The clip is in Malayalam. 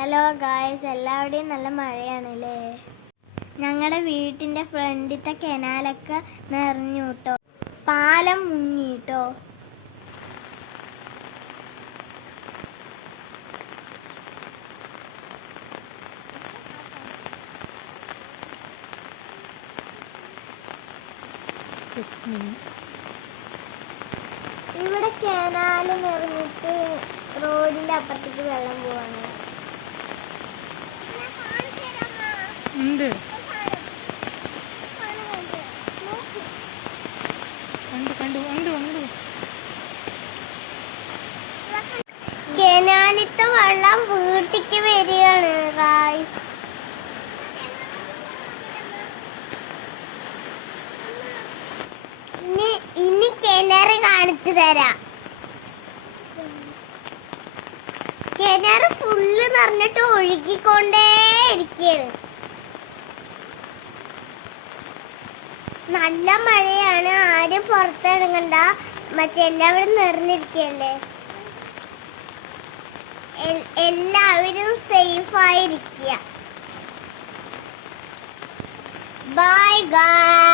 ഹലോ ഗായ്സ്, എല്ലാവരുടെയും നല്ല മഴയാണല്ലേ. ഞങ്ങളുടെ വീട്ടിൻ്റെ ഫ്രണ്ടിലത്തെ കനാലൊക്കെ നിറഞ്ഞു കേട്ടോ. പാലം മുങ്ങി കേട്ടോ. ഇവിടെ കനാല് നിറഞ്ഞിട്ട് റോഡിൻ്റെ അപ്പുറത്തേക്ക് വെള്ളം പോവാണ്. ഉണ്ട് കണ്ടു കണ്ടു കണ്ടു കണ്ടു കനാലിത്തെ വെള്ളം വീട്ടിക്ക് വരികയാണ് ഗായ്സ്. ഇനി കിണറ് കാണിച്ചു തരാം. കിണറ് ഫുള്ള് നിറഞ്ഞിട്ട് ഒഴുകിക്കൊണ്ടേ ഇരിക്കുകയാണ്. നല്ല മഴയാണ്, ആരും പുറത്തിറങ്ങണ്ട. മറ്റെല്ലാവരും നിറഞ്ഞിരിക്കല്ലേ. എല്ലാവരും സേഫായിരിക്കുക. Bye guys.